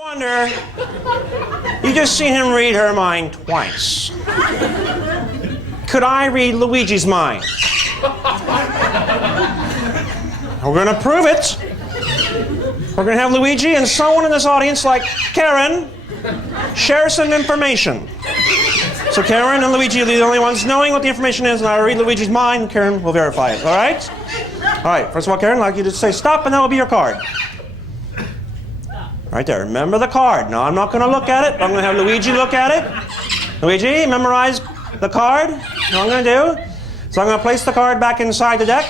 Wonder, you just seen him read her mind twice. Could I read Luigi's mind? We're going to prove it. We're going to have Luigi and someone in this audience like Karen share some information. So Karen and Luigi are the only ones knowing what the information is, and I'll read Luigi's mind, and Karen will verify it, all right? All right, first of all, Karen, I'd like you to say stop, and that will be your card. Right there, remember the card. No, I'm not going to look at it. I'm going to have Luigi look at it. Luigi, memorize the card. That's what I'm going to do. So I'm going to place the card back inside the deck.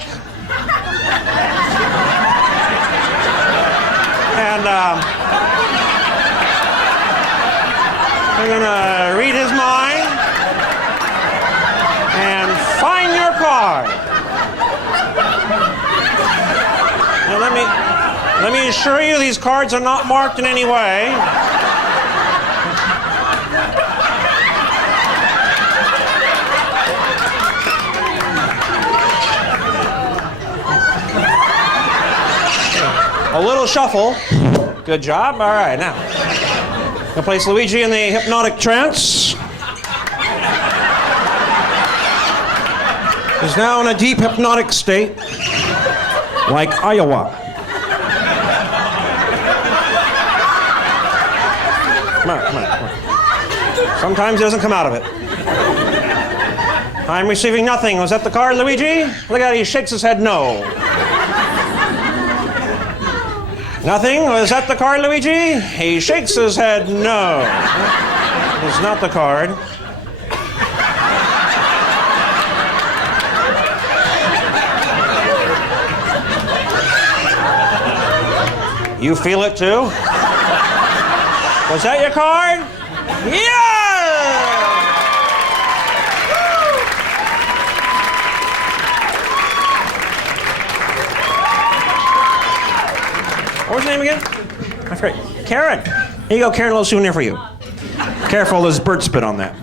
And I'm going to read his mind and find your card. Now let me assure you these cards are not marked in any way. A little shuffle. Good job. All right, now. I'll place Luigi in the hypnotic trance. He's now in a deep hypnotic state, like Iowa. Come on. Sometimes he doesn't come out of it. I'm receiving nothing. Was that the card, Luigi? Look at it, he shakes his head no. Nothing? Was that the card, Luigi? He shakes his head no. It's not the card. You feel it too? Was that your card? Yeah! What was your name again? I forgot. Karen. Here you go, Karen, a little souvenir for you. Careful, there's bird spit on that.